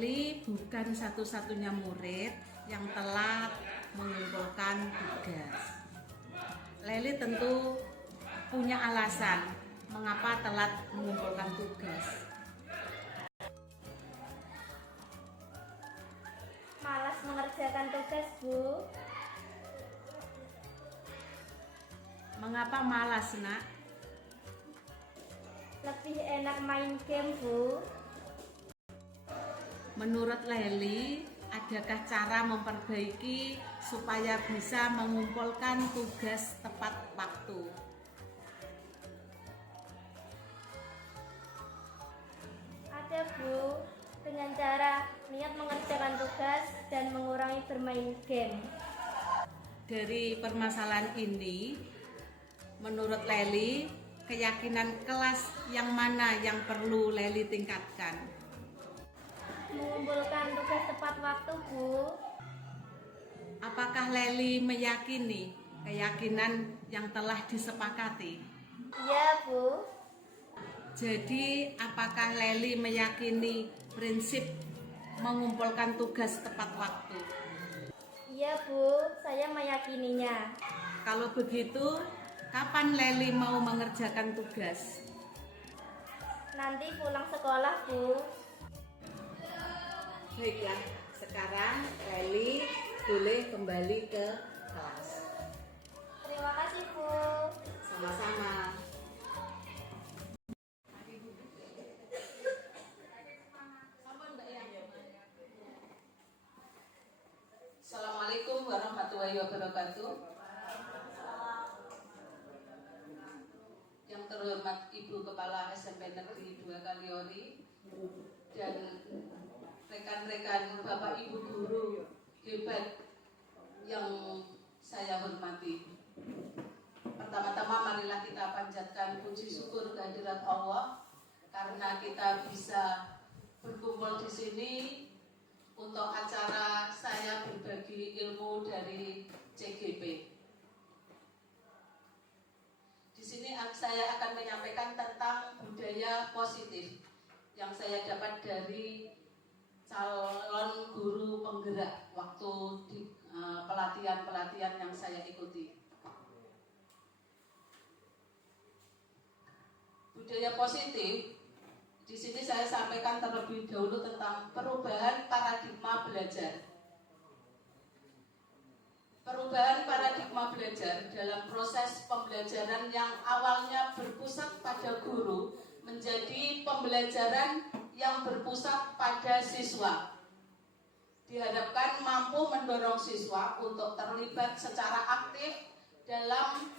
Lely bukan satu-satunya murid yang telat mengumpulkan tugas. Lely tentu punya alasan mengapa telat mengumpulkan tugas. Malas mengerjakan tugas, Bu. Mengapa malas, Nak? Lebih enak main game, Bu. Menurut Lely, adakah cara memperbaiki supaya bisa mengumpulkan tugas tepat waktu? Ada, Bu. Dengan cara niat mengerjakan tugas dan mengurangi bermain game. Dari permasalahan ini, menurut Lely, keyakinan kelas yang mana yang perlu Lely tingkatkan? Mengumpulkan tugas tepat waktu, Bu. Apakah Lely meyakini keyakinan yang telah disepakati? Iya, Bu. Jadi, apakah Lely meyakini prinsip mengumpulkan tugas tepat waktu? Iya, Bu. Saya meyakininya. Kalau begitu, kapan Lely mau mengerjakan tugas? Nanti pulang sekolah, Bu. Baiklah, sekarang Lely boleh kembali ke kelas. Terima kasih, Bu. Sama-sama. Assalamualaikum warahmatullahi wabarakatuh. Yang terhormat Ibu Kepala SMP Negeri 2 Kaliori dan rekan-rekan Bapak Ibu guru hebat yang saya hormati. Pertama-tama marilah kita panjatkan puji syukur kehadirat Allah karena kita bisa berkumpul di sini untuk acara saya berbagi ilmu dari CGP. Di sini saya akan menyampaikan tentang budaya positif yang saya dapat dari calon guru penggerak waktu di pelatihan-pelatihan yang saya ikuti. Budaya positif, di sini saya sampaikan terlebih dahulu tentang perubahan paradigma belajar. Perubahan paradigma belajar dalam proses pembelajaran yang awalnya berpusat pada guru menjadi pembelajaran yang berpusat pada siswa. Diharapkan mampu mendorong siswa untuk terlibat secara aktif dalam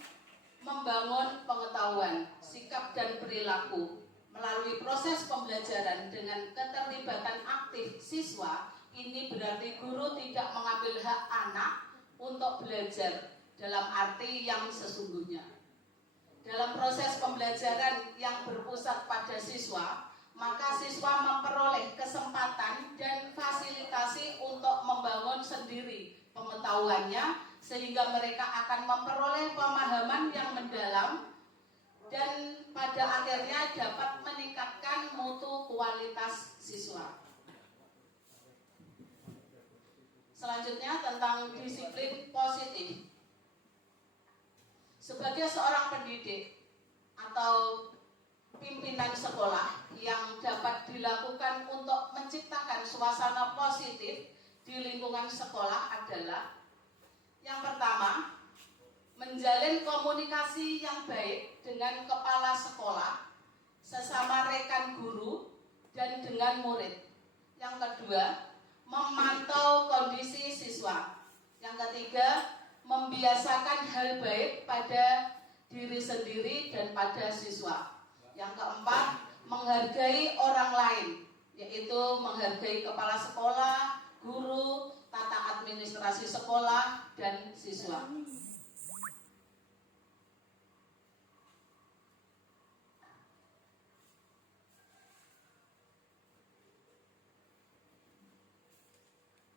membangun pengetahuan, sikap dan perilaku. Melalui proses pembelajaran dengan keterlibatan aktif siswa, ini berarti guru tidak mengambil hak anak untuk belajar dalam arti yang sesungguhnya. Dalam proses pembelajaran yang berpusat pada siswa, maka siswa memperoleh kesempatan dan fasilitasi untuk membangun sendiri pengetahuannya, sehingga mereka akan memperoleh pemahaman yang mendalam dan pada akhirnya dapat meningkatkan mutu kualitas siswa. Selanjutnya tentang disiplin positif. Sebagai seorang pendidik atau pimpinan sekolah yang dapat dilakukan untuk menciptakan suasana positif di lingkungan sekolah adalah yang pertama, menjalin komunikasi yang baik dengan kepala sekolah, sesama rekan guru, dan dengan murid. Yang kedua, memantau kondisi siswa. Yang ketiga, membiasakan hal baik pada diri sendiri dan pada siswa. Yang keempat, menghargai orang lain, yaitu menghargai kepala sekolah, guru, tata administrasi sekolah, dan siswa.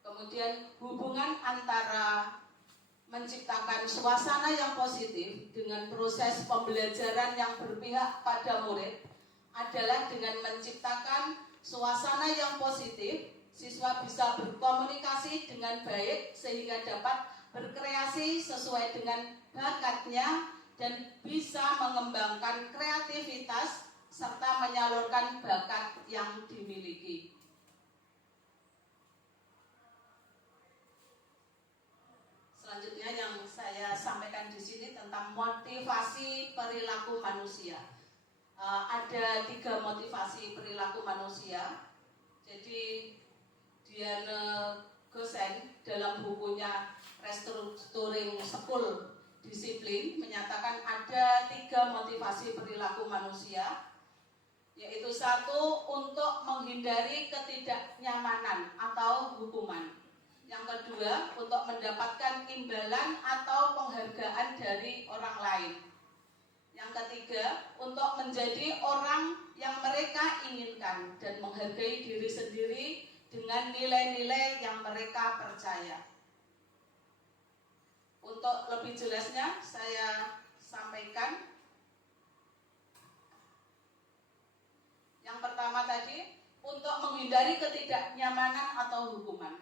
Kemudian hubungan antara menciptakan suasana yang positif dengan proses pembelajaran yang berpihak pada murid adalah dengan menciptakan suasana yang positif Siswa bisa berkomunikasi dengan baik sehingga dapat berkreasi sesuai dengan bakatnya dan bisa mengembangkan kreativitas serta menyalurkan bakat yang dimiliki. Selanjutnya yang saya sampaikan di sini tentang motivasi perilaku manusia. Ada 3 motivasi perilaku manusia. Jadi Diane Gosen dalam bukunya Restructuring School Discipline menyatakan ada 3 motivasi perilaku manusia, yaitu 1, untuk menghindari ketidaknyamanan atau hukuman. Yang kedua, untuk mendapatkan imbalan atau penghargaan dari orang lain. Yang ketiga, untuk menjadi orang yang mereka inginkan dan menghargai diri sendiri dengan nilai-nilai yang mereka percaya. Untuk lebih jelasnya, saya sampaikan. Yang pertama tadi, untuk menghindari ketidaknyamanan atau hukuman.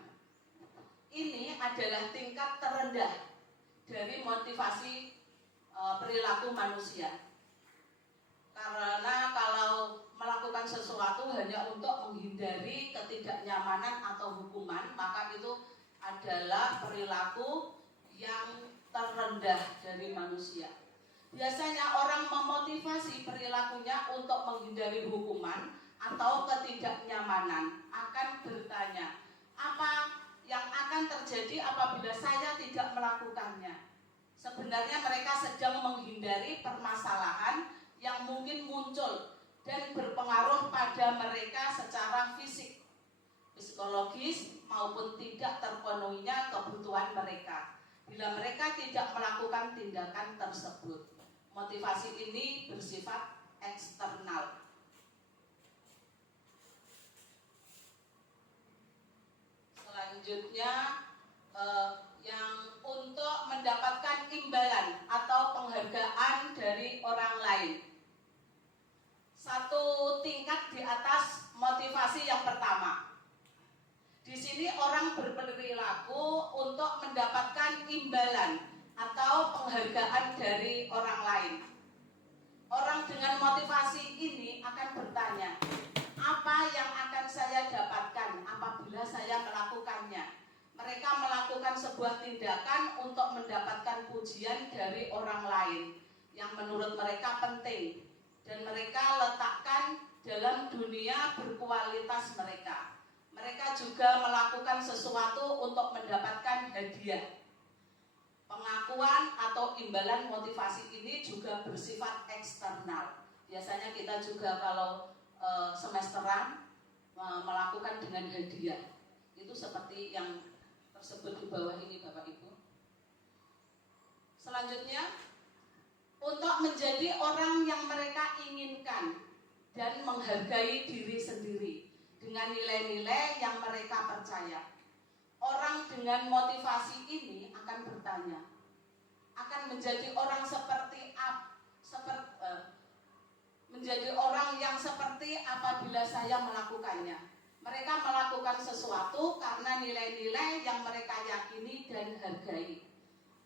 Ini adalah tingkat terendah dari motivasi perilaku manusia. Karena kalau melakukan sesuatu hanya untuk menghindari ketidaknyamanan atau hukuman, maka itu adalah perilaku yang terendah dari manusia. Biasanya orang memotivasi perilakunya untuk menghindari hukuman atau ketidaknyamanan akan bertanya, apa yang akan terjadi apabila saya tidak melakukannya? Sebenarnya mereka sedang menghindari permasalahan yang mungkin muncul dan berpengaruh pada mereka secara fisik, psikologis maupun tidak terpenuhinya kebutuhan mereka bila mereka tidak melakukan tindakan tersebut. Motivasi ini bersifat eksternal. Selanjutnya yang untuk mendapatkan imbalan atau penghargaan dari orang lain. 1 tingkat di atas motivasi yang pertama. Di sini orang berperilaku untuk mendapatkan imbalan atau penghargaan dari orang lain. Orang dengan motivasi ini akan bertanya, apa yang akan saya dapatkan apabila saya melakukannya? Mereka melakukan sebuah tindakan untuk mendapatkan pujian dari orang lain yang menurut mereka penting, dan mereka letakkan dalam dunia berkualitas mereka. Mereka juga melakukan sesuatu untuk mendapatkan hadiah. Pengakuan atau imbalan motivasi ini juga bersifat eksternal. Biasanya kita juga kalau semesteran melakukan dengan hadiah. Itu seperti yang tersebut di bawah ini, Bapak Ibu. Selanjutnya, untuk menjadi orang yang mereka inginkan dan menghargai diri sendiri dengan nilai-nilai yang mereka percaya. Orang dengan motivasi ini akan bertanya, akan menjadi orang menjadi orang yang seperti apabila saya melakukannya. Mereka melakukan sesuatu karena nilai-nilai yang mereka yakini dan hargai.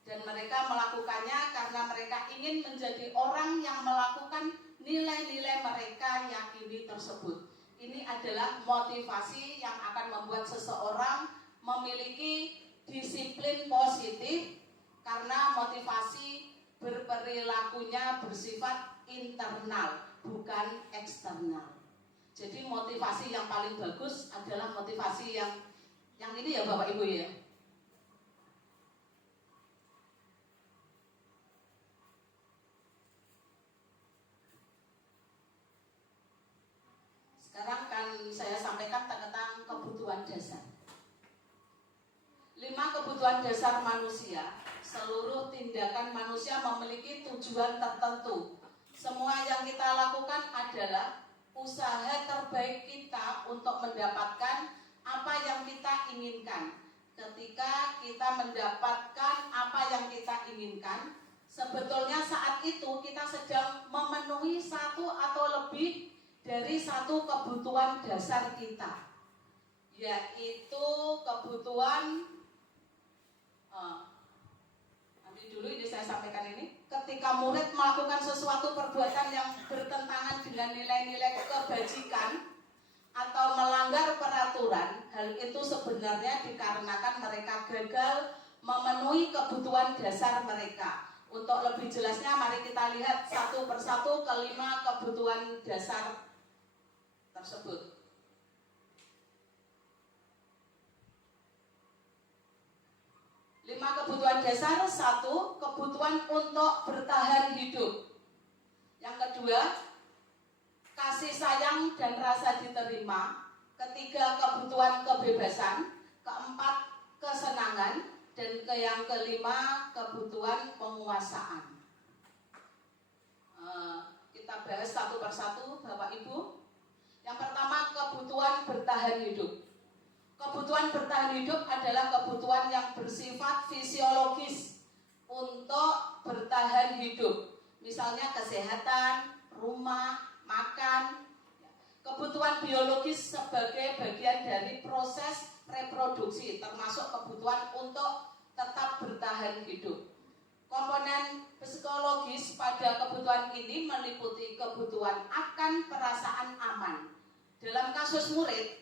Dan mereka melakukannya karena mereka ingin menjadi orang yang melakukan nilai-nilai mereka yakini tersebut. Ini adalah motivasi yang akan membuat seseorang memiliki disiplin positif karena motivasi berperilakunya bersifat internal, bukan eksternal. Jadi motivasi yang paling bagus adalah motivasi yang ini ya Bapak Ibu ya. Sekarang kan saya sampaikan tentang kebutuhan dasar. 5 kebutuhan dasar manusia. Seluruh tindakan manusia memiliki tujuan tertentu. Semua yang kita lakukan adalah usaha terbaik kita untuk mendapatkan apa yang kita inginkan. Ketika kita mendapatkan apa yang kita inginkan, sebetulnya saat itu kita sedang memenuhi satu atau lebih dari satu kebutuhan dasar kita, yaitu kebutuhan nanti dulu ini saya sampaikan ini. Ketika murid melakukan sesuatu perbuatan yang bertentangan dengan nilai-nilai kebajikan atau melanggar peraturan, hal itu sebenarnya dikarenakan mereka gagal memenuhi kebutuhan dasar mereka. Untuk lebih jelasnya, mari kita lihat satu persatu kelima kebutuhan dasar tersebut. 5 kebutuhan dasar. 1, kebutuhan untuk bertahan hidup. Yang kedua, kasih sayang dan rasa diterima. Ketiga, kebutuhan kebebasan. Keempat, kesenangan. Dan yang kelima, kebutuhan penguasaan. Kita bahas satu persatu, Bapak Ibu. Yang pertama, kebutuhan bertahan hidup. Kebutuhan bertahan hidup adalah kebutuhan yang bersifat fisiologis untuk bertahan hidup. Misalnya kesehatan, rumah, makan. Kebutuhan biologis sebagai bagian dari proses reproduksi, termasuk kebutuhan untuk tetap bertahan hidup. Komponen psikologis pada kebutuhan ini meliputi kebutuhan akan perasaan aman. Dalam kasus murid,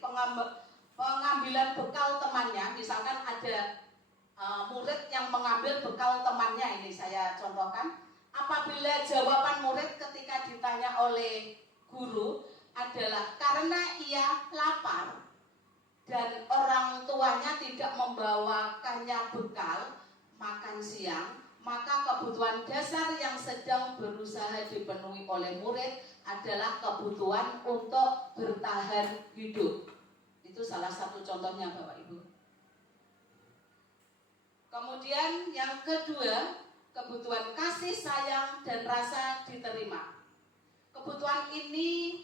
pengambilan bekal temannya, misalkan ada murid yang mengambil bekal temannya, ini saya contohkan. Apabila jawaban murid ketika ditanya oleh guru adalah karena ia lapar dan orang tuanya tidak membawakannya bekal makan siang, maka kebutuhan dasar yang sedang berusaha dipenuhi oleh murid adalah kebutuhan untuk bertahan hidup. Itu salah satu contohnya, Bapak Ibu. Kemudian yang kedua, kebutuhan kasih sayang dan rasa diterima. Kebutuhan ini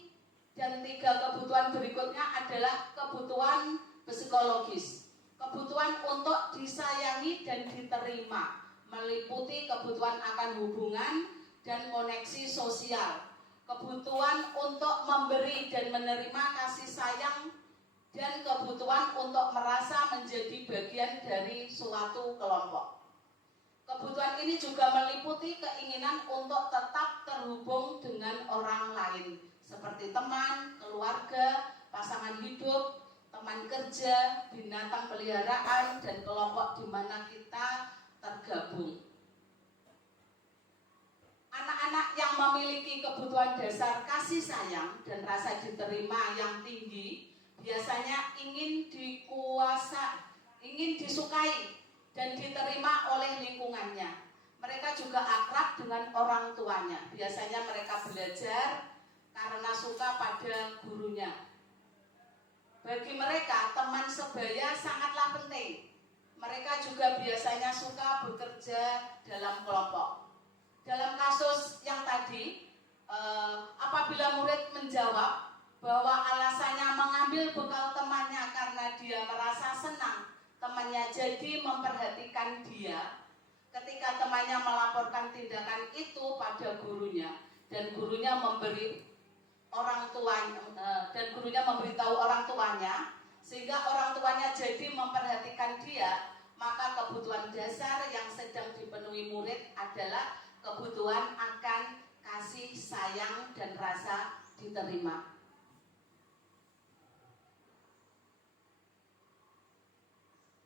dan 3 kebutuhan berikutnya adalah kebutuhan psikologis. Kebutuhan untuk disayangi dan diterima, meliputi kebutuhan akan hubungan dan koneksi sosial. Kebutuhan untuk memberi dan menerima kasih sayang, dan kebutuhan untuk merasa menjadi bagian dari suatu kelompok. Kebutuhan ini juga meliputi keinginan untuk tetap terhubung dengan orang lain, seperti teman, keluarga, pasangan hidup, teman kerja, binatang peliharaan, dan kelompok di mana kita tergabung. Anak-anak yang memiliki kebutuhan dasar kasih sayang dan rasa diterima yang tinggi biasanya ingin disukai dan diterima oleh lingkungannya. Mereka juga akrab dengan orang tuanya. Biasanya mereka belajar karena suka pada gurunya. Bagi mereka, teman sebaya sangatlah penting. Mereka juga biasanya suka bekerja dalam kelompok. Dalam kasus yang tadi, apabila murid menjawab bahwa alasannya mengambil bekal temannya karena dia merasa senang temannya jadi memperhatikan dia, ketika temannya melaporkan tindakan itu pada gurunya dan gurunya memberi orang tuanya dan gurunya memberitahu orang tuanya, sehingga orang tuanya jadi memperhatikan dia, maka kebutuhan dasar yang sedang dipenuhi murid adalah kebutuhan akan kasih sayang dan rasa diterima.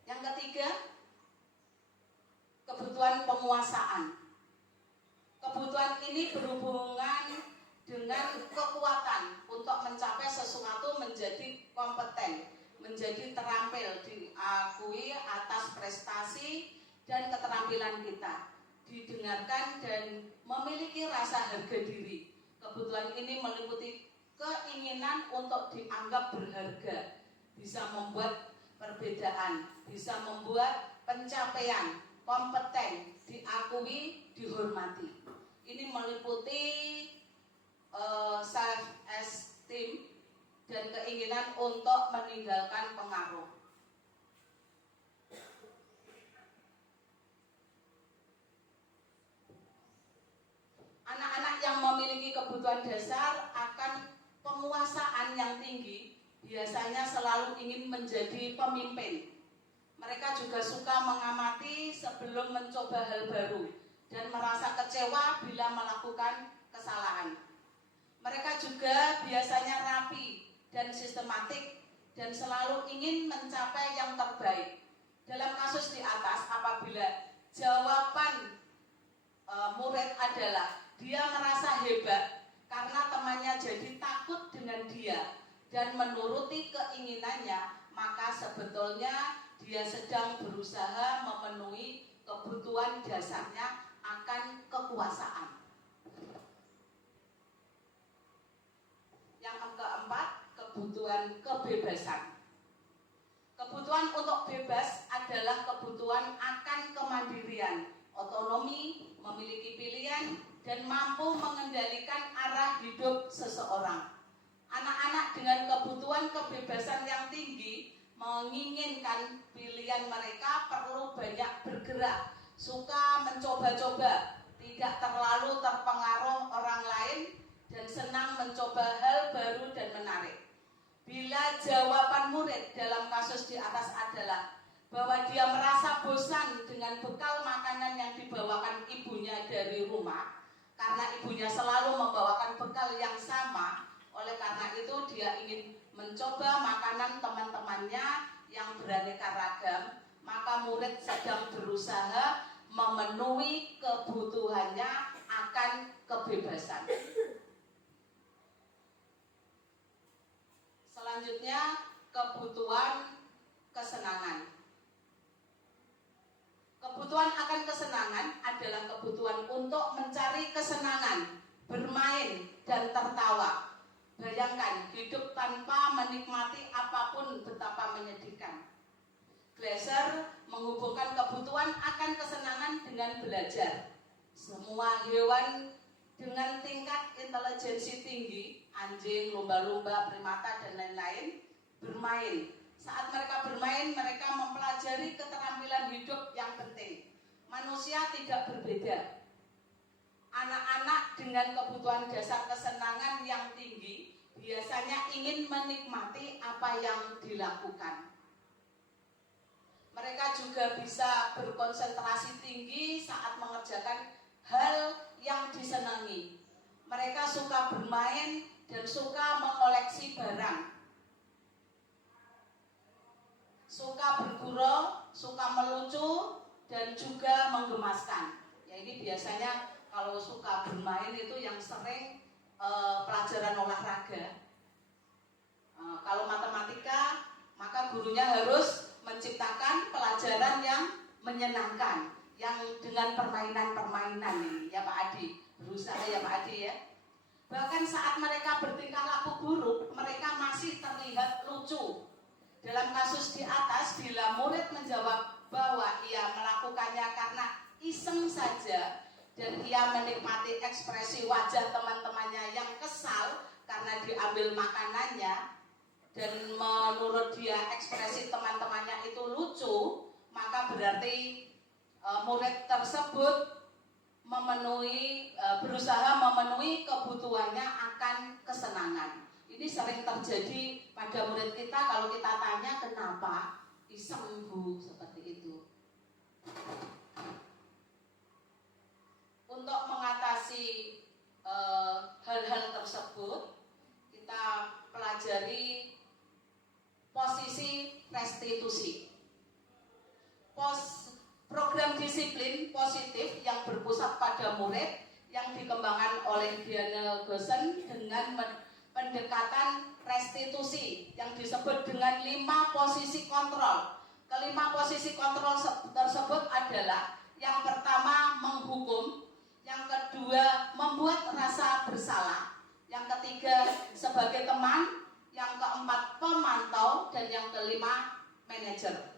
Yang ketiga, kebutuhan penguasaan. Kebutuhan ini berhubungan dengan kekuatan untuk mencapai sesuatu, menjadi kompeten, menjadi terampil, diakui atas prestasi dan keterampilan kita, didengarkan dan memiliki rasa harga diri. Kebutuhan ini meliputi keinginan untuk dianggap berharga, bisa membuat perbedaan, bisa membuat pencapaian, kompeten, diakui, dihormati. Ini meliputi self-esteem dan keinginan untuk meninggalkan pengaruh. Anak-anak yang memiliki kebutuhan dasar akan penguasaan yang tinggi biasanya selalu ingin menjadi pemimpin. Mereka juga suka mengamati sebelum mencoba hal baru dan merasa kecewa bila melakukan kesalahan. Mereka juga biasanya rapi dan sistematik dan selalu ingin mencapai yang terbaik. Dalam kasus di atas, apabila jawaban murid adalah dia merasa hebat karena temannya jadi takut dengan dia dan menuruti keinginannya, maka sebetulnya dia sedang berusaha memenuhi kebutuhan dasarnya akan kekuasaan. Yang keempat, kebutuhan kebebasan. Kebutuhan untuk bebas adalah kebutuhan akan kemandirian, otonomi, memiliki pilihan, dan mampu mengendalikan arah hidup seseorang. Anak-anak dengan kebutuhan kebebasan yang tinggi menginginkan pilihan mereka perlu banyak bergerak, suka mencoba-coba, tidak terlalu terpengaruh orang lain, dan senang mencoba hal baru dan menarik. Bila jawaban murid dalam kasus di atas adalah bahwa dia merasa bosan dengan bekal makanan yang dibawakan ibunya dari rumah, karena ibunya selalu membawakan bekal yang sama, oleh karena itu dia ingin mencoba makanan teman-temannya yang beraneka ragam, maka murid sedang berusaha memenuhi kebutuhannya akan kebebasan. Selanjutnya, kebutuhan kesenangan. Kebutuhan akan kesenangan adalah kebutuhan untuk mencari kesenangan, bermain, dan tertawa. Bayangkan, hidup tanpa menikmati apapun betapa menyedihkan. Glasser menghubungkan kebutuhan akan kesenangan dengan belajar. Semua hewan dengan tingkat intelijensi tinggi, anjing, lumba-lumba, primata, dan lain-lain, bermain. Saat mereka bermain, mereka mempelajari keterampilan hidup yang penting. Manusia tidak berbeda. Anak-anak dengan kebutuhan dasar kesenangan yang tinggi biasanya ingin menikmati apa yang dilakukan. Mereka juga bisa berkonsentrasi tinggi saat mengerjakan hal yang disenangi. Mereka suka bermain dan suka mengoleksi barang. Suka bergurau, suka melucu, dan juga menggemaskan. Ya, ini biasanya kalau suka bermain itu yang sering pelajaran olahraga. Kalau matematika, maka gurunya harus menciptakan pelajaran yang menyenangkan, yang dengan permainan-permainan ini, ya Pak Adi. Berusaha ya Pak Adi ya. Bahkan saat mereka bertingkah laku buruk, mereka masih terlihat lucu. Dalam kasus di atas, bila murid menjawab bahwa ia melakukannya karena iseng saja dan ia menikmati ekspresi wajah teman-temannya yang kesal karena diambil makanannya, dan menurut dia ekspresi teman-temannya itu lucu, maka berarti murid tersebut berusaha memenuhi kebutuhannya akan kesenangan. Ini sering terjadi pada murid kita kalau kita tanya kenapa iseng Bu, seperti itu. Untuk mengatasi hal-hal tersebut, kita pelajari posisi restitusi. Program disiplin positif yang berpusat pada murid yang dikembangkan oleh Diana Gosen dengan pendekatan restitusi yang disebut dengan 5 posisi kontrol. Kelima posisi kontrol tersebut adalah yang pertama menghukum, yang kedua membuat rasa bersalah, yang ketiga sebagai teman, yang keempat pemantau, dan yang kelima manajer.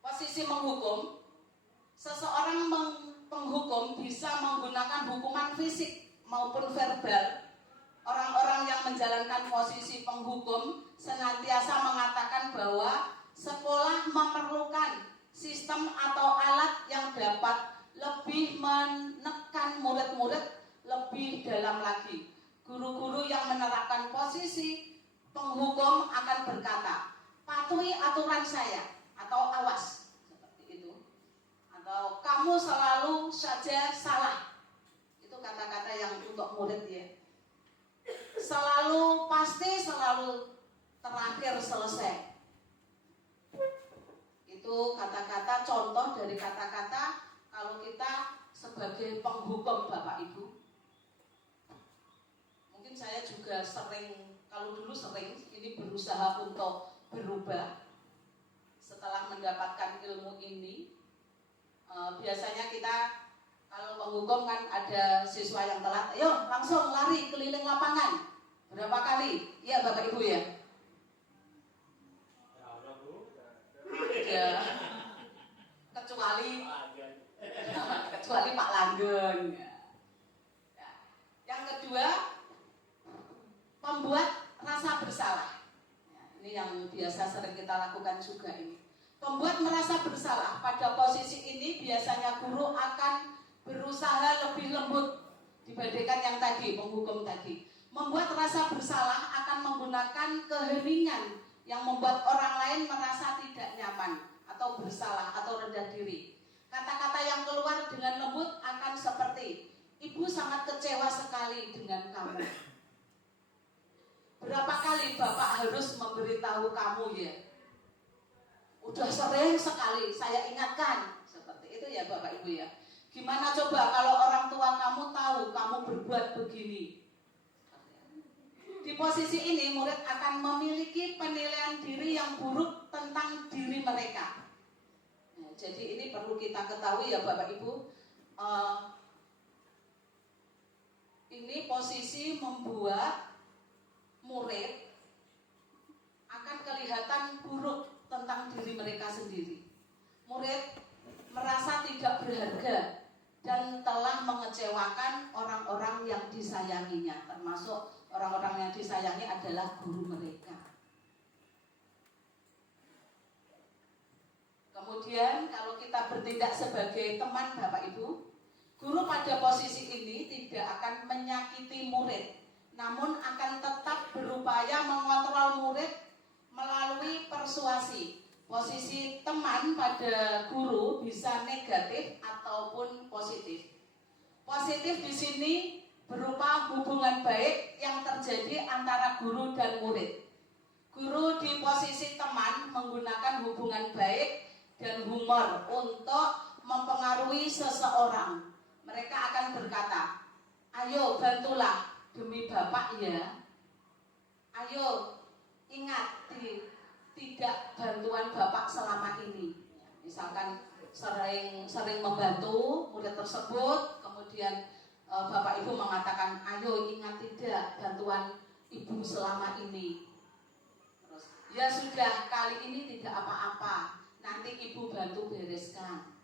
Posisi menghukum, seseorang penghukum bisa menggunakan hukuman fisik maupun verbal. Orang-orang yang menjalankan posisi penghukum senantiasa mengatakan bahwa sekolah memerlukan sistem atau alat yang dapat lebih menekan murid-murid lebih dalam lagi. Guru-guru yang menerapkan posisi penghukum akan berkata, patuhi aturan saya, atau awas, seperti itu. Atau kamu selalu saja salah. Itu kata-kata yang untuk murid ya. Selalu pasti, selalu terakhir selesai. Itu kata-kata, contoh dari kata-kata kalau kita sebagai penghukum Bapak Ibu. Mungkin saya juga sering, kalau dulu sering, ini berusaha untuk berubah. Setelah mendapatkan ilmu ini, biasanya kita kalau penghukum kan ada siswa yang telat, ayo langsung lari keliling lapangan. Berapa kali? Iya Bapak Ibu ya? Ada. Kecuali Pak Langgeng. Yang kedua, membuat rasa bersalah. Ini yang biasa sering kita lakukan juga ini. Membuat merasa bersalah. Pada posisi ini biasanya guru akan berusaha lebih lembut dibandingkan yang tadi, penghukum tadi. Membuat rasa bersalah akan menggunakan keheningan yang membuat orang lain merasa tidak nyaman atau bersalah atau rendah diri. Kata-kata yang keluar dengan lembut akan seperti, ibu sangat kecewa sekali dengan kamu. Berapa kali Bapak harus memberitahu kamu ya? Udah sering sekali saya ingatkan. Seperti itu ya Bapak Ibu ya. Gimana coba kalau orang tua kamu tahu kamu berbuat begini? Di posisi ini murid akan memiliki penilaian diri yang buruk tentang diri mereka. Nah, jadi ini perlu kita ketahui ya Bapak Ibu. Ini posisi membuat murid akan kelihatan buruk tentang diri mereka sendiri. Murid merasa tidak berharga dan telah mengecewakan orang-orang yang disayanginya, termasuk orang-orang yang disayangi adalah guru mereka. Kemudian kalau kita bertindak sebagai teman Bapak Ibu, guru pada posisi ini tidak akan menyakiti murid, namun akan tetap berupaya mengontrol murid melalui persuasi. Posisi teman pada guru bisa negatif ataupun positif. Positif di sini berupa hubungan baik yang terjadi antara guru dan murid. Guru di posisi teman menggunakan hubungan baik dan humor untuk mempengaruhi seseorang. Mereka akan berkata, ayo bantulah demi Bapak ya. Ayo ingat tidak bantuan Bapak selama ini. Misalkan sering membantu murid tersebut, kemudian Bapak Ibu mengatakan, ayo ingat tidak bantuan Ibu selama ini. Terus, ya sudah kali ini tidak apa-apa, nanti Ibu bantu bereskan.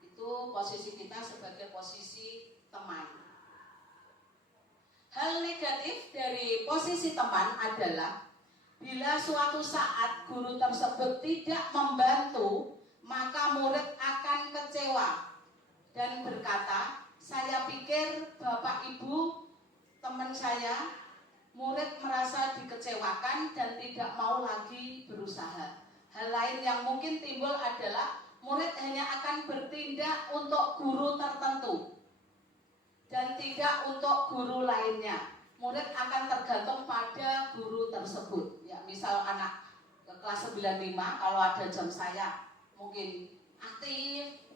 Itu posisi kita sebagai posisi teman. Hal negatif dari posisi teman adalah bila suatu saat guru tersebut tidak membantu, maka murid akan kecewa dan berkata, saya pikir Bapak Ibu teman saya, murid merasa dikecewakan dan tidak mau lagi berusaha. Hal lain yang mungkin timbul adalah murid hanya akan bertindak untuk guru tertentu dan tidak untuk guru lainnya. Murid akan tergantung pada guru tersebut. Ya, misal anak kelas 95, kalau ada jam saya mungkin aktif,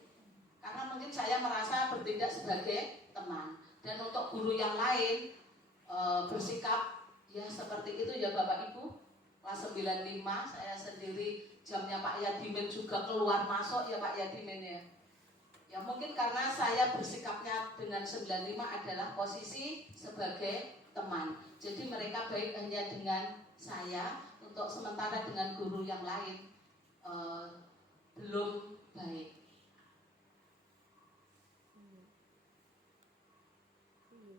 karena mungkin saya merasa bertindak sebagai teman. Dan untuk guru yang lain bersikap ya seperti itu ya Bapak Ibu. Kelas 95 saya sendiri jamnya Pak Yadimin juga keluar masuk ya Pak Yadimin ya. Ya mungkin karena saya bersikapnya dengan 95 adalah posisi sebagai teman. Jadi mereka baik hanya dengan saya, untuk sementara dengan guru yang lain belum baik.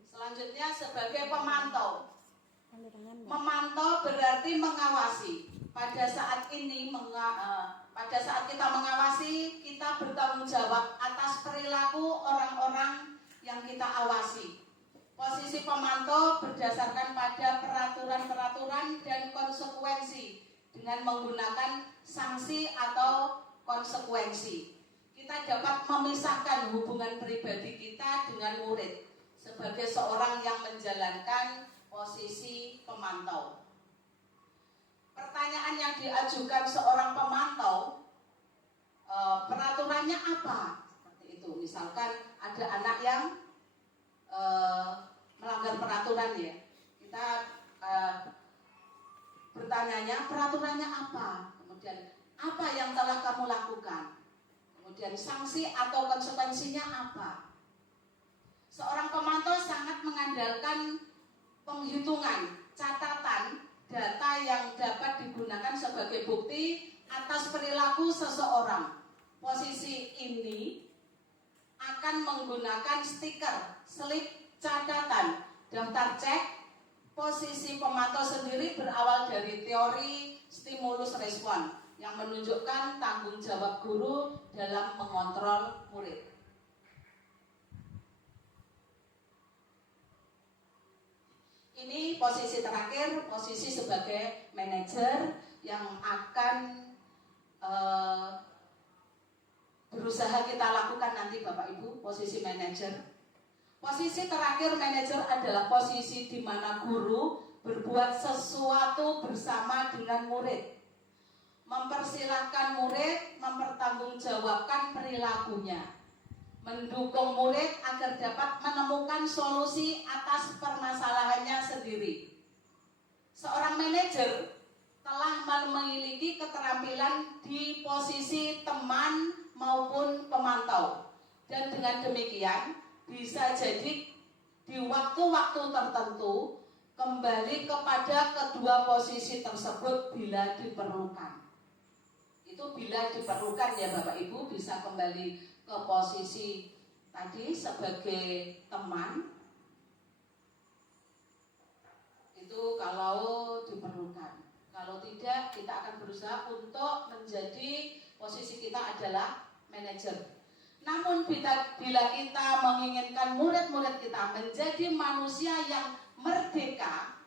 Selanjutnya sebagai pemantau. Memantau berarti mengawasi. Pada saat ini pada saat kita mengawasi, kita bertanggung jawab atas perilaku orang-orang yang kita awasi. Posisi pemantau berdasarkan pada peraturan-peraturan dan konsekuensi dengan menggunakan sanksi atau konsekuensi. Kita dapat memisahkan hubungan pribadi kita dengan murid sebagai seorang yang menjalankan posisi pemantau. Pertanyaan yang diajukan seorang pemantau, peraturannya apa? Seperti itu. Misalkan ada anak yang melanggar peraturan ya, kita bertanyanya peraturannya apa, kemudian apa yang telah kamu lakukan, kemudian sanksi atau konsekuensinya apa. Seorang pemantau sangat mengandalkan penghitungan, catatan, data yang dapat digunakan sebagai bukti atas perilaku seseorang. Posisi ini akan menggunakan stiker, slip catatan, daftar cek. Posisi pemantau sendiri berawal dari teori stimulus respon yang menunjukkan tanggung jawab guru dalam mengontrol murid. Ini posisi terakhir, posisi sebagai manajer yang akan berusaha kita lakukan nanti Bapak Ibu, posisi manajer. Posisi terakhir manajer adalah posisi di mana guru berbuat sesuatu bersama dengan murid, mempersilahkan murid mempertanggungjawabkan perilakunya, mendukung murid agar dapat menemukan solusi atas permasalahannya sendiri. Seorang manajer telah memiliki keterampilan di posisi teman maupun pemantau, dan dengan demikian bisa jadi di waktu-waktu tertentu kembali kepada kedua posisi tersebut bila diperlukan. Itu bila diperlukan ya Bapak Ibu, bisa kembali ke posisi tadi sebagai teman, itu kalau diperlukan. Kalau tidak, kita akan berusaha untuk menjadi posisi kita adalah manajer. Namun bila kita menginginkan murid-murid kita menjadi manusia yang merdeka,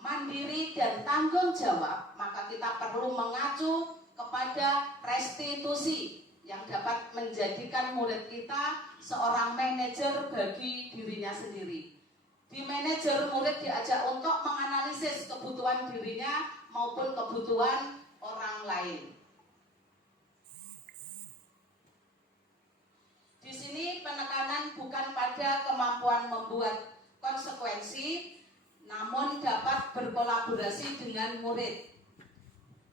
mandiri dan tanggung jawab, maka kita perlu mengacu kepada restitusi yang dapat menjadikan murid kita seorang manajer bagi dirinya sendiri. Di manajer, murid diajak untuk menganalisis kebutuhan dirinya maupun kebutuhan orang lain. Di sini penekanan bukan pada kemampuan membuat konsekuensi, namun dapat berkolaborasi dengan murid.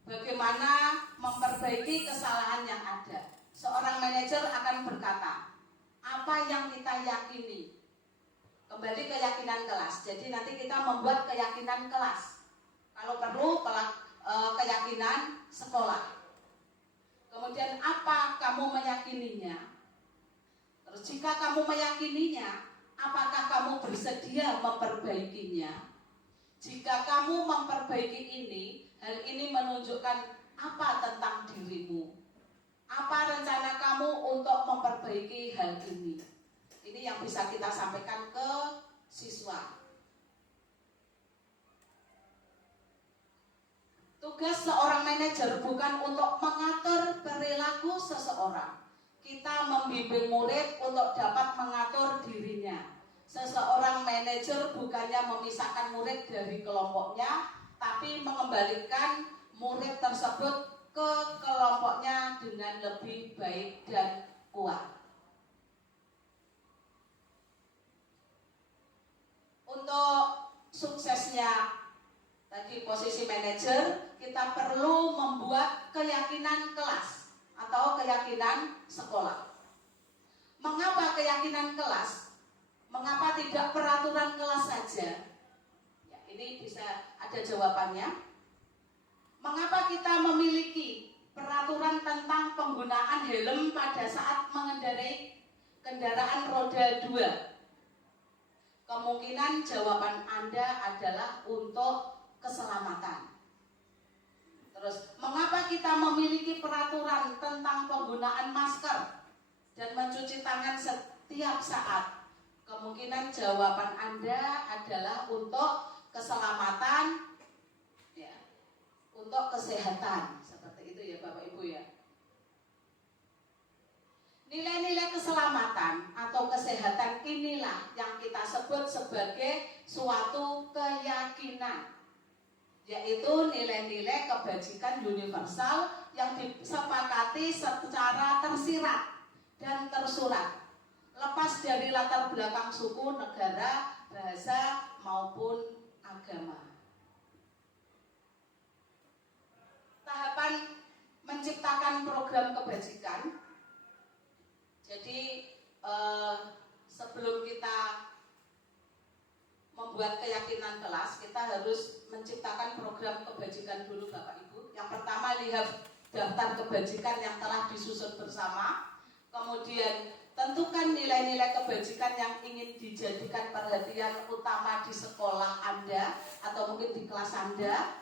Bagaimana memperbaiki kesalahan yang ada. Seorang manajer akan berkata, apa yang kita yakini? Kembali keyakinan kelas. Jadi nanti kita membuat keyakinan kelas. Kalau perlu keyakinan sekolah. Kemudian apa kamu meyakininya? Terus jika kamu meyakininya, apakah kamu bersedia memperbaikinya? Jika kamu memperbaiki ini, hal ini menunjukkan apa tentang dirimu? Apa rencana kamu untuk memperbaiki hal ini? Ini yang bisa kita sampaikan ke siswa. Tugas seorang manajer bukan untuk mengatur perilaku seseorang. Kita membimbing murid untuk dapat mengatur dirinya. Seseorang manajer bukannya memisahkan murid dari kelompoknya, tapi mengembalikan murid tersebut ke kelompoknya dengan lebih baik dan kuat. Untuk suksesnya tadi posisi manajer, kita perlu membuat keyakinan kelas atau keyakinan sekolah. Mengapa keyakinan kelas? Mengapa tidak peraturan kelas saja? Ya, ini bisa ada jawabannya. Mengapa kita memiliki peraturan tentang penggunaan helm pada saat mengendarai kendaraan roda 2? Kemungkinan jawaban Anda adalah untuk keselamatan. Terus, mengapa kita memiliki peraturan tentang penggunaan masker dan mencuci tangan setiap saat? kemungkinan jawaban Anda adalah untuk keselamatan, ya, untuk kesehatan, seperti itu ya Bapak Ibu ya. Nilai-nilai keselamatan atau kesehatan inilah yang kita sebut sebagai suatu keyakinan, yaitu nilai-nilai kebajikan universal yang disepakati secara tersirat dan tersurat, lepas dari latar belakang suku, negara, bahasa, maupun agama. Tahapan menciptakan program kebajikan. Jadi sebelum kita membuat keyakinan kelas, kita harus menciptakan program kebajikan dulu Bapak Ibu. Yang pertama, lihat daftar kebajikan yang telah disusun bersama. Kemudian tentukan nilai-nilai kebajikan yang ingin dijadikan perhatian utama di sekolah Anda atau mungkin di kelas Anda.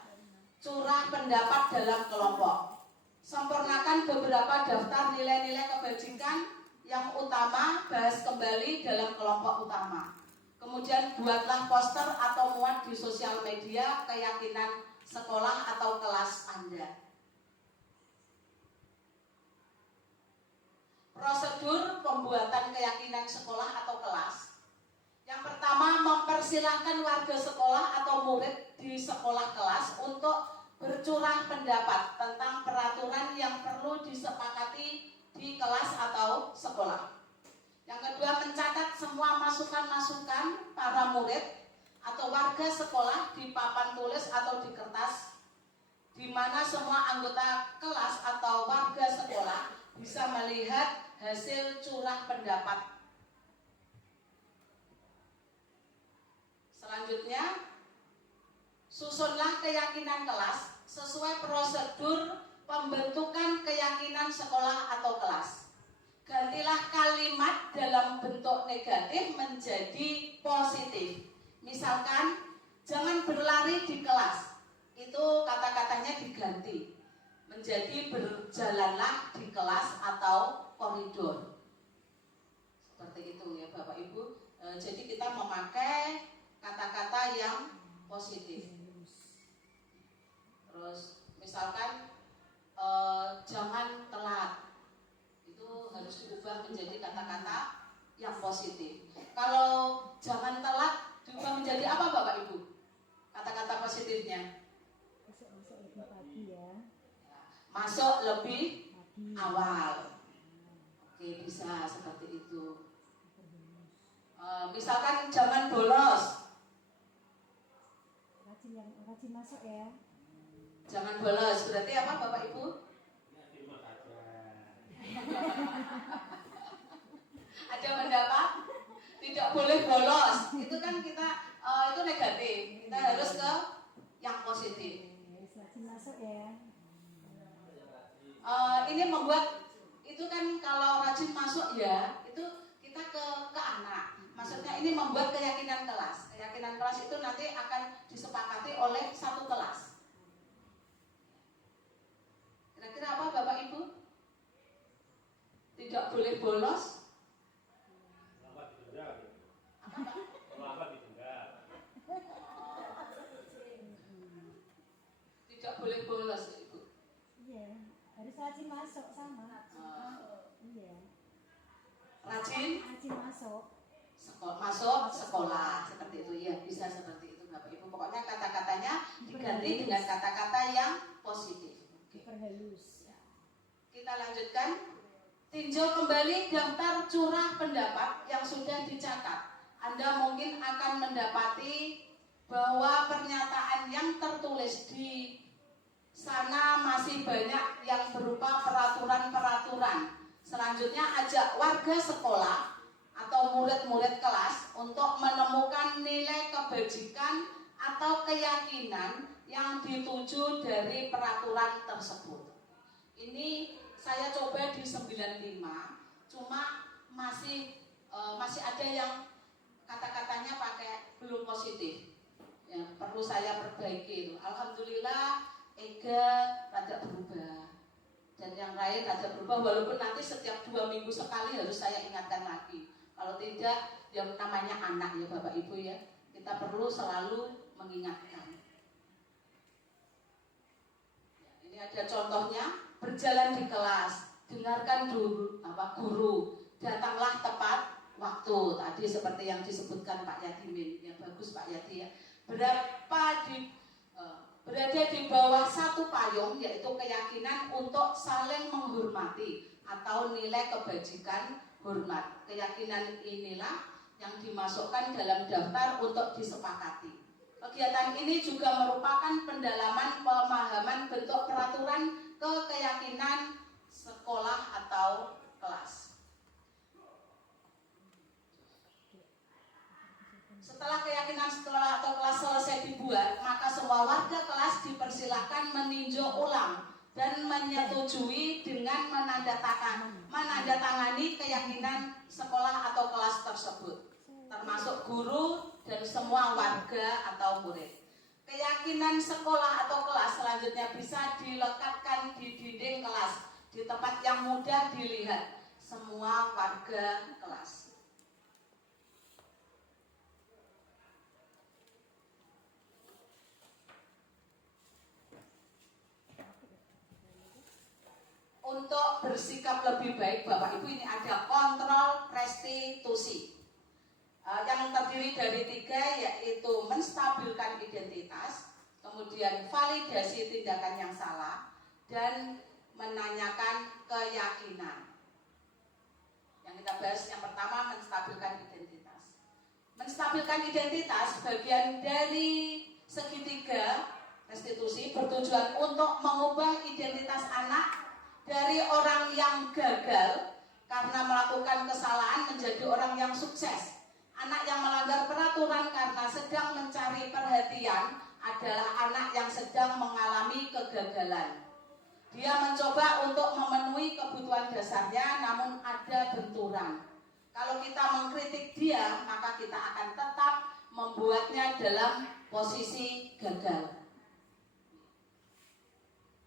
Curah pendapat dalam kelompok. Sempurnakan beberapa daftar nilai-nilai kebajikan yang utama, bahas kembali dalam kelompok utama. Kemudian buatlah poster atau muat di sosial media keyakinan sekolah atau kelas Anda. Prosedur pembuatan keyakinan sekolah atau kelas. Yang pertama, mempersilahkan warga sekolah atau murid di sekolah kelas untuk bercurah pendapat tentang peraturan yang perlu disepakati di kelas atau sekolah. Yang kedua, mencatat semua masukan-masukan para murid atau warga sekolah di papan tulis atau di kertas, di mana semua anggota kelas atau warga sekolah bisa melihat hasil curah pendapat. Selanjutnya, susunlah keyakinan kelas sesuai prosedur pembentukan keyakinan sekolah atau kelas. Gantilah kalimat dalam bentuk negatif menjadi positif. Misalkan, jangan berlari di kelas. Itu kata-katanya diganti menjadi berjalanlah di kelas atau koridor. Seperti itu ya Bapak Ibu. Jadi kita memakai kata-kata yang positif. Terus misalkan jangan telat, itu harus diubah menjadi kata-kata yang positif. Kalau jangan telat diubah menjadi apa Bapak Ibu? Kata-kata positifnya. Masuk lebih pagi ya. Masuk lebih Pagi. awal. Oke, bisa seperti itu. Misalkan jangan bolos. Rajin masuk ya. Jangan bolos, berarti apa Bapak Ibu? Ada pendapat? Tidak boleh bolos. Itu kan kita itu negatif. Kita harus ke yang positif. Rajin masuk ya. Ini membuat itu kan kalau rajin masuk ya, itu kita ke anak. Maksudnya ini membuat keyakinan kelas. Keyakinan kelas itu nanti akan disepakati oleh satu kelas. Kira-kira apa Bapak Ibu? Tidak boleh bolos. Tidak boleh bolos Ibu. Iya, harus rajin masuk sama. Iya. Rajin masuk. Masuk sekolah seperti itu ya, bisa seperti itu Bapak Ibu. Pokoknya kata-katanya diganti dengan kata-kata yang positif. Diperhalus. Kita lanjutkan. Tinjau kembali daftar curah pendapat yang sudah dicatat. Anda mungkin akan mendapati bahwa pernyataan yang tertulis di sana masih banyak yang berupa peraturan-peraturan. Selanjutnya, ajak warga sekolah atau murid-murid kelas untuk menemukan nilai kebajikan atau keyakinan yang dituju dari peraturan tersebut. Ini saya coba di 95, cuma masih ada yang kata-katanya pakai belum positif. Yang perlu saya perbaiki. Alhamdulillah Ega rada berubah dan yang lain rada berubah, walaupun nanti setiap 2 minggu sekali harus saya ingatkan lagi. Kalau tidak, yang namanya anak ya Bapak Ibu ya. Kita perlu selalu mengingatkan. Ini ada contohnya, berjalan di kelas, dengarkan guru, datanglah tepat waktu. Tadi seperti yang disebutkan Pak Yatimin, yang bagus Pak Yati ya. Berada di bawah satu payung, yaitu keyakinan untuk saling menghormati atau nilai kebajikan hormat. Keyakinan inilah yang dimasukkan dalam daftar untuk disepakati. Kegiatan ini juga merupakan pendalaman pemahaman bentuk peraturan keyakinan sekolah atau kelas. Setelah keyakinan sekolah atau kelas selesai dibuat, maka semua warga kelas dipersilahkan meninjau ulang dan menyetujui dengan menandatangani keyakinan sekolah atau kelas tersebut, termasuk guru dan semua warga atau murid. Keyakinan sekolah atau kelas selanjutnya bisa dilekatkan di dinding kelas, di tempat yang mudah dilihat semua warga kelas. Untuk bersikap lebih baik, Bapak Ibu, ini ada kontrol restitusi yang terdiri dari 3, yaitu menstabilkan identitas, kemudian validasi tindakan yang salah, dan menanyakan keyakinan. Yang kita bahas yang pertama, menstabilkan identitas. Menstabilkan identitas bagian dari segitiga restitusi bertujuan untuk mengubah identitas anak dari orang yang gagal karena melakukan kesalahan menjadi orang yang sukses. Anak yang melanggar peraturan karena sedang mencari perhatian adalah anak yang sedang mengalami kegagalan. Dia mencoba untuk memenuhi kebutuhan dasarnya, namun ada benturan. Kalau kita mengkritik dia, maka kita akan tetap membuatnya dalam posisi gagal.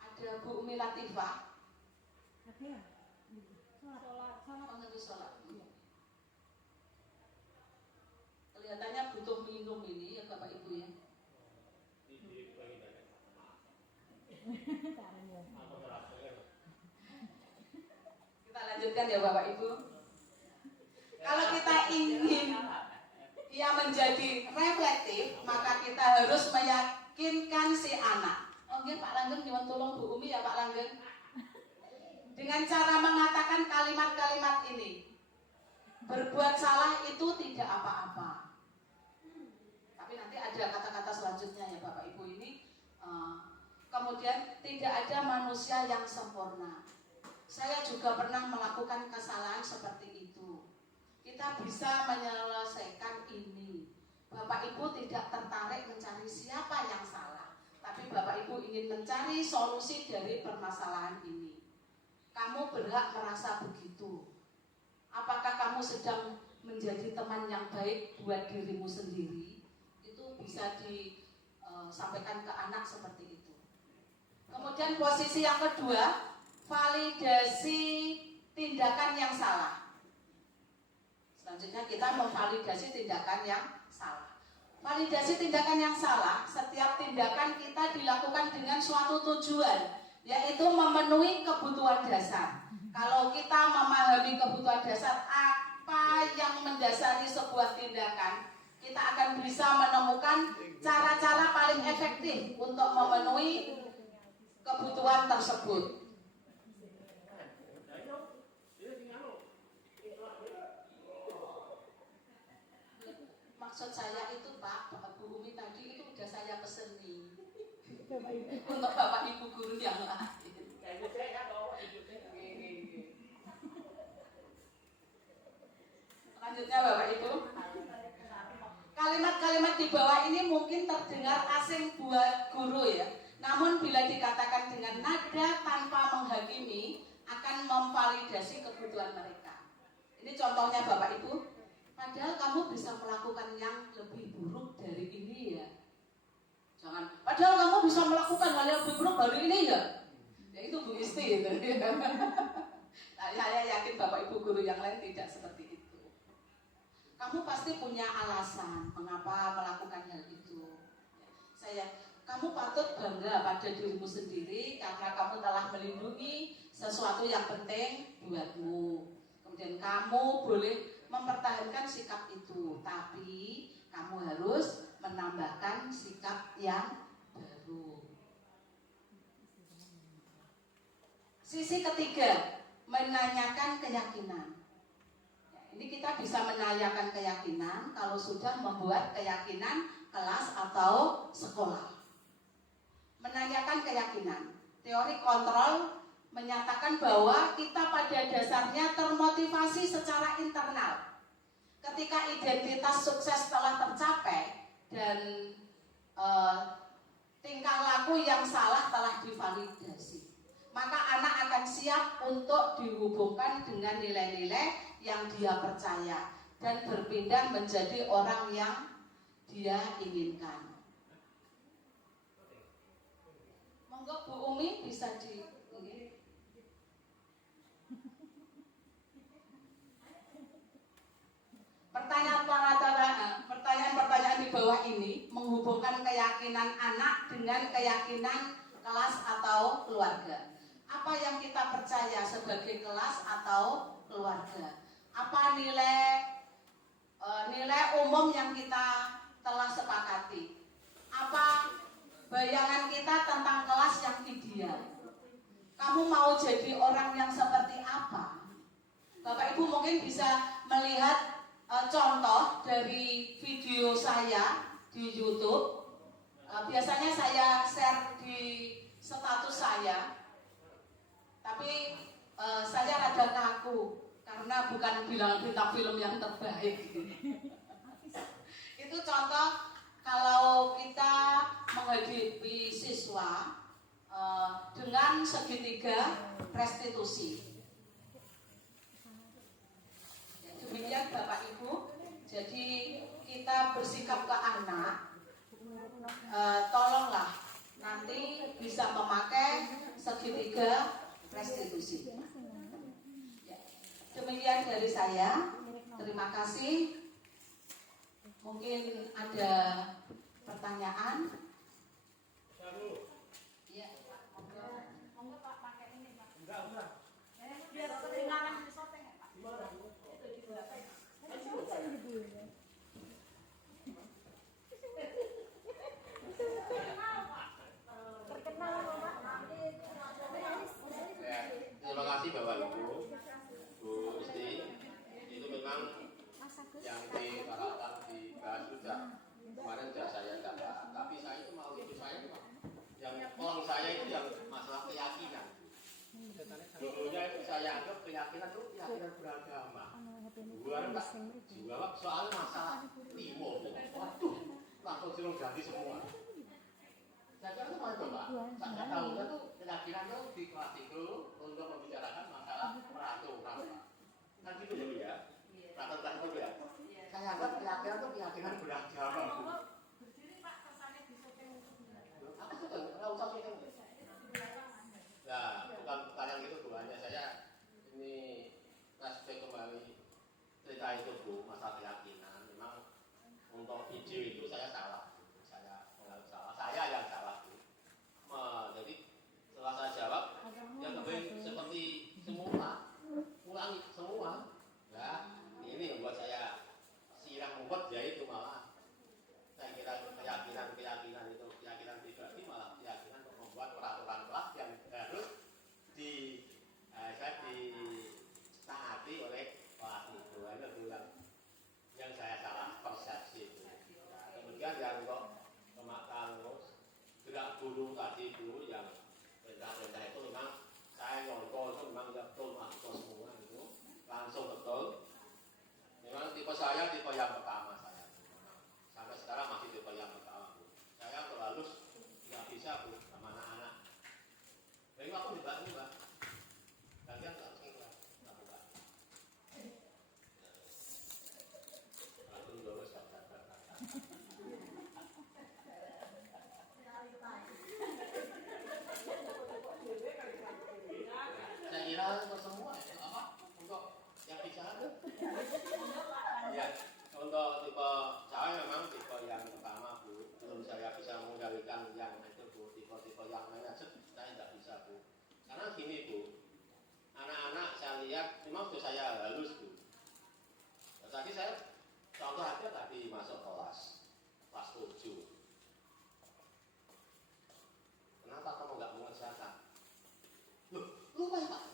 Ada Bu Umi Latifah. Sholat. Kelihatannya butuh minum ini ya Bapak Ibu ya. Kita lanjutkan ya Bapak Ibu. Kalau kita ingin dia menjadi reflektif, maka kita harus meyakinkan si anak. Oke Pak Langgeng, nyuwun tolong Bu Umi ya Pak Langgeng. Dengan cara mengatakan kalimat-kalimat ini, berbuat salah itu tidak apa-apa. Tapi nanti ada kata-kata selanjutnya ya Bapak Ibu ini. Kemudian tidak ada manusia yang sempurna. Saya juga pernah melakukan kesalahan seperti itu. Kita bisa menyelesaikan ini. Bapak Ibu tidak tertarik mencari siapa yang salah, tapi Bapak Ibu ingin mencari solusi dari permasalahan ini. Kamu berhak merasa begitu. Apakah kamu sedang menjadi teman yang baik buat dirimu sendiri? Itu bisa disampaikan ke anak seperti itu. Kemudian posisi yang kedua, validasi tindakan yang salah. Selanjutnya kita memvalidasi tindakan yang salah. Validasi tindakan yang salah, setiap tindakan kita dilakukan dengan suatu tujuan, yaitu memenuhi kebutuhan dasar. Kalau kita memahami kebutuhan dasar, apa yang mendasari sebuah tindakan, kita akan bisa menemukan cara-cara paling efektif untuk memenuhi kebutuhan tersebut. Maksud saya itu Pak, Bu Umi tadi itu udah saya peseni untuk Bapak Ibu guru yang lain. Selanjutnya Bapak Ibu, kalimat-kalimat di bawah ini mungkin terdengar asing buat guru ya. Namun bila dikatakan dengan nada tanpa menghakimi, akan memvalidasi kebutuhan mereka. Ini contohnya Bapak Ibu. Padahal kamu bisa melakukan yang lebih buruk dari ini ya. Jangan, padahal kamu bisa melakukan hal yang lebih buruk dari ini ya. Ya itu Bu Isti gitu. Saya yakin Bapak Ibu guru yang lain tidak seperti itu. kamu pasti punya alasan mengapa melakukan hal itu. Kamu patut bangga pada dirimu sendiri karena kamu telah melindungi sesuatu yang penting buatmu. Kemudian kamu boleh mempertahankan sikap itu, tapi kamu harus menambahkan sikap yang baru. Sisi ketiga, menanyakan keyakinan. Ini kita bisa menanyakan keyakinan kalau sudah membuat keyakinan kelas atau sekolah. Menanyakan keyakinan. Teori kontrol menyatakan bahwa kita pada dasarnya termotivasi secara internal. Ketika identitas sukses telah tercapai dan tingkah laku yang salah telah divalidasi, maka anak akan siap untuk dihubungkan dengan nilai-nilai yang dia percaya dan berpindah menjadi orang yang dia inginkan. Monggo Bu Umi bisa di Pertanyaan-pertanyaan di bawah ini menghubungkan keyakinan anak dengan keyakinan kelas atau keluarga. Apa yang kita percaya sebagai kelas atau keluarga? Apa nilai umum yang kita telah sepakati? Apa bayangan kita tentang kelas yang ideal? Kamu mau jadi orang yang seperti apa? Bapak Ibu mungkin bisa melihat contoh dari video saya di YouTube. Biasanya saya share di status saya, tapi saya rada kaku karena bukan bilang bintang film yang terbaik. Itu contoh kalau kita menghadapi siswa dengan segitiga restitusi. Demikian Bapak Ibu, jadi kita bersikap ke anak, tolonglah nanti bisa memakai segitiga restitusi. Demikian dari saya, terima kasih. Mungkin ada pertanyaan? Ya, monggo Pak, pakai ini Pak. Enggak. Biar kedengaran di shooting ya Pak. Terima kasih Bapak Ibu, Bu Isti. Itu memang yang diharapkan dibahas sudah kemarin sudah saya catat. Tapi saya itu mau itu saya yang tolong saya itu yang masalah keyakinan. Dulunya itu saya anggap keyakinan itu keyakinan beragama. Bukan tak jawab soal masalah limo. Waduh, langsung suruh ganti semua. Saya kira itu mana Pak? Saya tahu itu keyakinan itu di kelas itu untuk membicarakan masalah peraturan. Kan gitu ya, peraturan itu ya. Saya anggap keyakinan itu keyakinan beragama. Berdiri Pak, kesannya di syuting. Apa itu? Nggak usah syuting. Nah, bukan pertanyaan itu Bu, hanya saya ini flashback kembali cerita itu Bu, masalah keyakinan. Memang untuk ide itu saya salah. Saya yang salah Bu. Jadi setelah saya jawab, ya kembali seperti semula, ulangi semua. Nah, ini yang buat saya sirang membuat yaitu malah saya kira keyakinan itu keyakinan pribadi malah keyakinan untuk membuat peraturan kelas yang harus ditaati oleh kelas itu. Itu yang saya salah persepsi. Nah, kemudian yang kok pemakan gerak guru tadi Bu yang perintah-perintah itu memang saya nyontoh itu memang betul masuk semua itu langsung betul. Memang tipe saya tipe yang pertama saya. Sampai sekarang masih tipe yang pertama Bu. Saya terlalu nggak bisa Bu sama anak-anak. Jadi aku juga gantian langsung nggak buka. Langsung lurus saya kira untuk semua apa untuk yang bicara ya gini Bu, anak-anak saya lihat memang sudah saya halus Bu. Tadi saya contoh aja tadi masuk kelas 7. Kenapa kamu nggak mengerjakan? Loh, lupa ya Pak.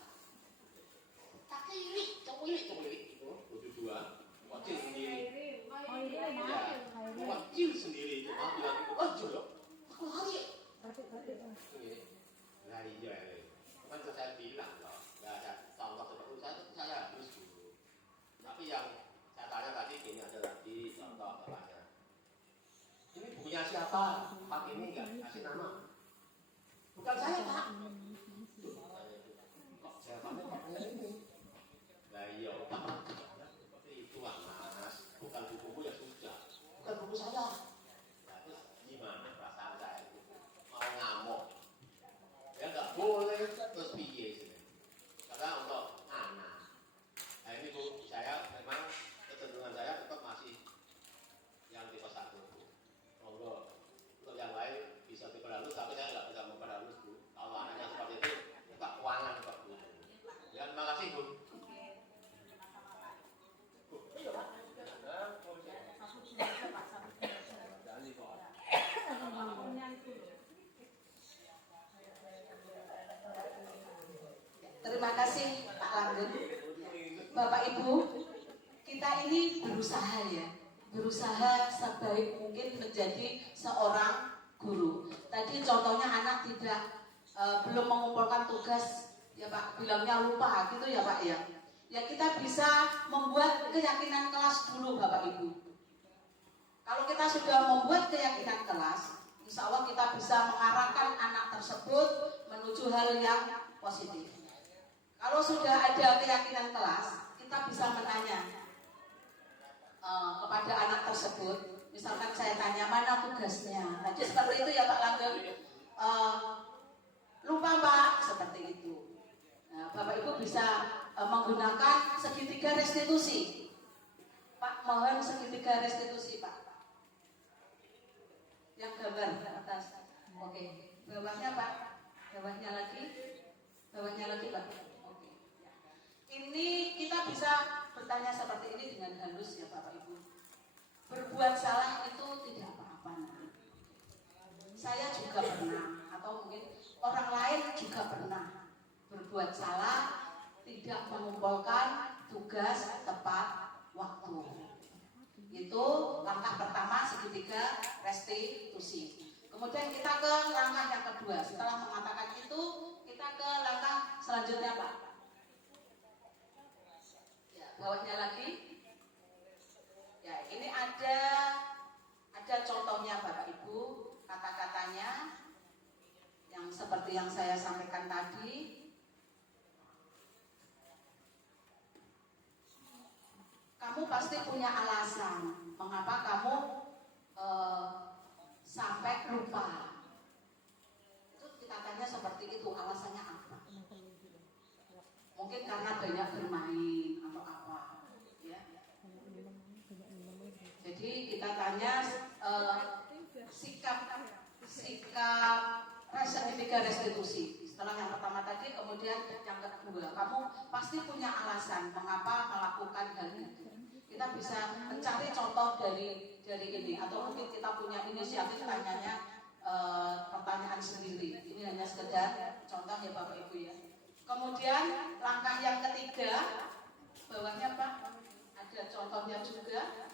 Tak kiri, cewek itu, lucu dua, wajib sendiri. Oh ini Ya, enak. wajib sendiri itu, mau bilang itu, wajib loh. Aku lari. Ini, nah iya, kan saya bilang loh, nggak ada contoh seperti itu, saya harus dulu. Tapi yang saya tanya tadi, ini ada lagi contoh bapaknya. Ini bukunya siapa? Pak ini nggak kasih nama. Bukan saya Pak. Kok saya paknya ini? Nah iya, seperti itu Mas. Bukan buku ya sudah. Bukan buku saya. Nah, terus gimana perasaan saya itu? Mau ngamuk? Ya nggak boleh. Terus piye sih? Karena untuk anak. Nah ini Bu, saya memang kecenderungan saya tetap masih yang tipe 1. Monggo. Untuk yang lain bisa tipe halus, tapi saya nggak bisa memperhalus Bu. Kalau anaknya seperti itu, buka keuangan kok Bu. Ya terima kasih Bu. Terima kasih Pak Langgeng. Bapak Ibu, kita ini berusaha ya, berusaha sebaik mungkin menjadi seorang guru. Tadi contohnya anak tidak belum mengumpulkan tugas, ya Pak, bilangnya lupa gitu ya Pak ya. Ya kita bisa membuat keyakinan kelas dulu Bapak Ibu. Kalau kita sudah membuat keyakinan kelas, insya Allah kita bisa mengarahkan anak tersebut menuju hal yang positif. Kalau sudah ada keyakinan kelas, kita bisa menanya kepada anak tersebut. Misalkan saya tanya mana tugasnya. Tadi seperti itu ya Pak Langgeng. Lupa Pak, seperti itu. Nah, Bapak Ibu bisa menggunakan segitiga restitusi. Pak, mohon segitiga restitusi Pak. Yang gambar atas. Oke. Bawahnya Pak. Bawahnya lagi. Bawahnya lagi Pak. Oke. Ini kita bisa bertanya seperti ini dengan halus ya Bapak Ibu. Berbuat salah itu tidak apa-apa. Nah. Saya juga pernah, atau mungkin orang lain juga pernah berbuat salah, tidak mengumpulkan tugas tepat waktu. Itu langkah pertama segitiga restitusi. Kemudian kita ke langkah yang kedua. Setelah mengatakan itu, kita ke langkah selanjutnya Pak. Ya, bawahnya lagi. Ya, ini ada contohnya Bapak Ibu, kata-katanya yang seperti yang saya sampaikan tadi. Kamu pasti punya alasan mengapa kamu sampai lupa. Itu kita tanya seperti itu, alasannya apa? Mungkin karena banyak bermain atau apa, ya. Jadi kita tanya sikap segitiga restitusi. Setelah yang pertama tadi, kemudian yang kedua, kamu pasti punya alasan mengapa melakukan hal itu. Kita bisa mencari contoh dari ini, atau mungkin kita punya inisiatif tanyanya pertanyaan sendiri. Ini hanya sekedar contoh ya Bapak Ibu ya. Kemudian langkah yang ketiga, bawahnya Pak, ada contohnya juga.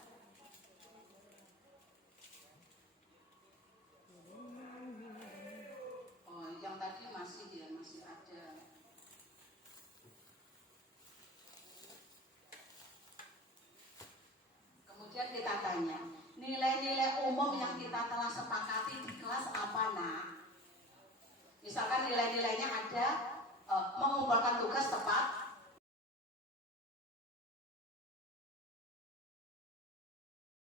Oh, yang tadi masih ada. Kemudian kita tanya, nilai-nilai umum yang kita telah sepakati di kelas apa nak? Misalkan nilai-nilai